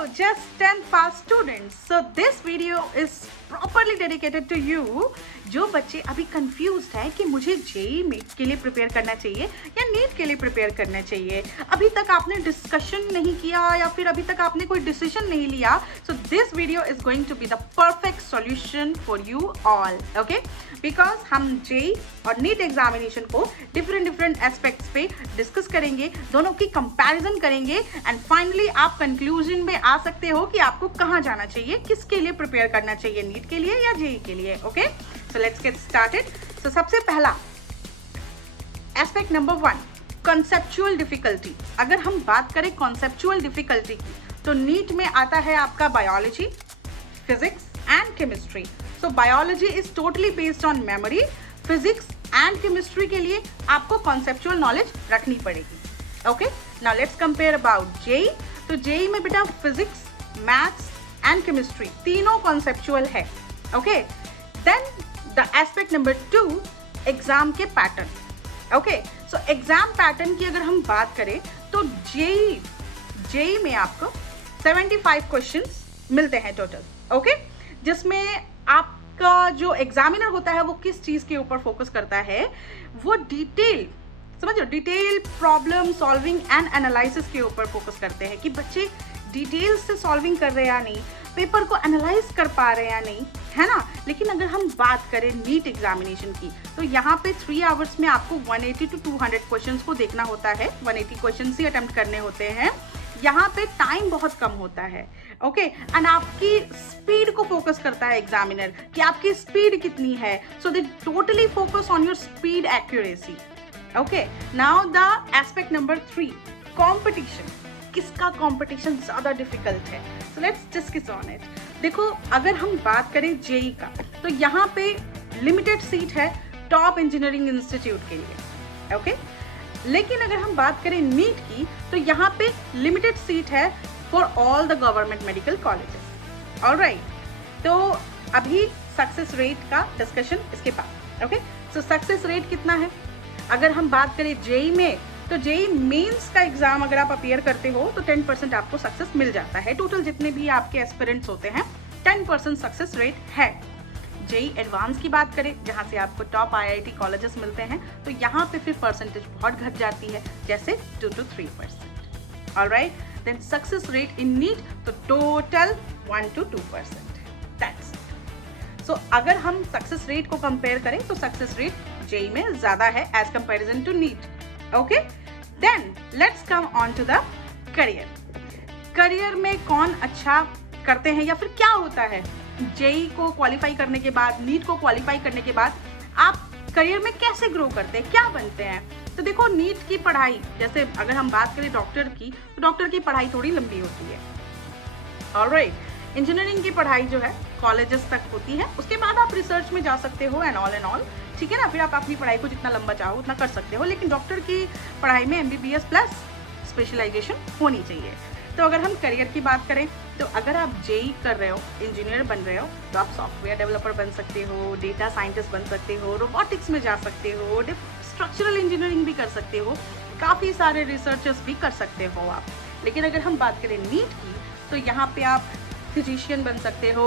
Hello, just 10th pass students. So this video is properly dedicated to you जो बच्चे अभी confused हैं कि मुझे जेई के लिए प्रिपेयर करना चाहिए या नीट के लिए प्रिपेयर करना चाहिए। अभी तक आपने डिस्कशन नहीं किया या फिर अभी तक आपने कोई डिसीजन नहीं लिया। So this video is going to be the perfect solution for you all, okay? Because हम जेई और नीट एग्जामिनेशन को डिफरेंट एस्पेक्ट्स पे डिस्कस करेंगे, दोनों की कंपैरिजन करेंगे एंड फाइनली आप कंक्लूजन में आ सकते हो कि आपको कहाँ जाना चाहिए, किसके लिए प्रिपेयर करना चाहिए, नीट के लिए या जेई के लिए, okay? So let's get started. So सबसे पहला एस्पेक्ट नंबर 1, कॉन्सेप्चुअल डिफिकल्टी। अगर हम बात करें कॉन्सेप्चुअल डिफिकल्टी की तो नीट में आता है आपका biology, physics and chemistry. So biology is totally based on memory, physics and chemistry के लिए आपको कॉन्सेप्चुअल नॉलेज रखनी पड़ेगी, okay? Now let's compare about JEE. तो जेई में बेटा फिजिक्स, मैथ्स एंड केमिस्ट्री तीनों कॉन्सेप्चुअल है, okay? Then the aspect number 2, exam के pattern, okay? So exam pattern की अगर हम बात करें तो जेई में आपको 75 क्वेश्चंस मिलते हैं टोटल, ओके? जिसमें आपका जो एग्जामिनर होता है वो किस चीज के ऊपर फोकस करता है, वो डिटेल, समझो, detail problem solving and analysis के ऊपर फोकस करते हैं कि बच्चे डिटेल से सॉल्विंग कर रहे हैं या नहीं, पेपर को एनालाइज कर पा रहे हैं या नहीं, है ना? लेकिन अगर हम बात करें नीट एग्जामिनेशन की तो यहाँ पे 3 आवर्स में आपको 180 to 200 क्वेश्चंस को देखना होता है, 180 क्वेश्चंस ही अटेम्प्ट करने होते हैं। यहाँ पे टाइम बहुत कम होता है, ओके? एंड आपकी स्पीड को फोकस करता है एग्जामिनर कि आपकी स्पीड कितनी है। So they totally focus on your speed accuracy, okay? Now the aspect number 3, competition. किसका कंपटीशन ज्यादा डिफिकल्ट है? So let's discuss on it. देखो, अगर हम बात करें जेई का तो यहाँ पे लिमिटेड सीट है टॉप इंजीनियरिंग इंस्टीट्यूट के लिए, ओके? लेकिन अगर हम बात करें नीट की तो यहाँ पे लिमिटेड सीट है for all the government medical colleges, alright? तो अभी सक्सेस रेट का डिस्कशन इसके बाद, ओके? सो सक्सेस रेट कितना है? अगर हम बात करें जेई में तो जेई मेंस का एग्जाम अगर आप अपीयर करते हो तो 10% आपको सक्सेस मिल जाता है। टोटल जितने भी आपके एस्पिरेंट्स होते हैं 10% सक्सेस रेट है। जेई एडवांस की बात करें जहां से आपको टॉप आईआईटी कॉलेजेस मिलते हैं तो यहाँ पे फिर परसेंटेज बहुत घट जाती है, जैसे 2 to 3%, alright? Then success rate in NEET तो total 1 to 2%, that's it. So अगर हम सक्सेस रेट को कंपेयर करें तो सक्सेस रेट जेई में ज्यादा है as comparison to NEET, okay? Then let's come on to the career. Career में कौन अच्छा करते हैं या फिर क्या होता है जेई को क्वालिफाई करने के बाद, नीट को क्वालिफाई करने के बाद आप करियर में कैसे ग्रो करते हैं, क्या बनते हैं? तो देखो, नीट की पढ़ाई, जैसे अगर हम बात करें डॉक्टर की तो डॉक्टर की पढ़ाई थोड़ी लंबी होती है, ऑलराइट? इंजीनियरिंग की पढ़ाई जो है कॉलेजेस तक होती है, उसके बाद आप रिसर्च में जा सकते हो एंड ऑल, ठीक है ना? फिर आप अपनी पढ़ाई को जितना लंबा चाहो उतना कर सकते हो, लेकिन डॉक्टर की पढ़ाई में MBBS प्लस स्पेशलाइजेशन होनी चाहिए। तो अगर हम करियर की बात करें तो अगर आप जेई कर रहे हो, इंजीनियर बन रहे हो, तो आप सॉफ्टवेयर डेवलपर बन सकते हो, डेटा साइंटिस्ट बन सकते हो, रोबोटिक्स में जा सकते हो, स्ट्रक्चरल इंजीनियरिंग भी कर सकते हो, काफ़ी सारे रिसर्चर्स भी कर सकते हो आप। लेकिन अगर हम बात करें नीट की तो यहाँ पे आप फिजिशियन बन सकते हो,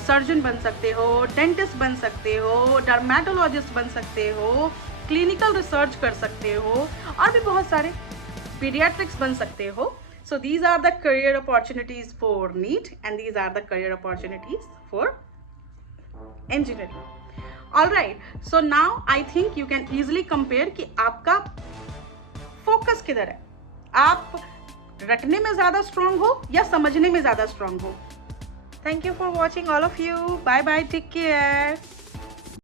सर्जन बन सकते हो, डेंटिस्ट बन सकते हो, डर्मेटोलॉजिस्ट बन सकते हो, क्लिनिकल रिसर्च कर सकते हो और भी बहुत सारे, पीडियाट्रिक्स बन सकते हो। So these are the career opportunities for NEET and these are the career opportunities for engineering, alright? So now I think you can easily compare कि आपका फोकस किधर है, आप रटने में ज्यादा स्ट्रांग हो या समझने में ज्यादा स्ट्रांग हो। Thank you for watching all of you, bye bye, take care.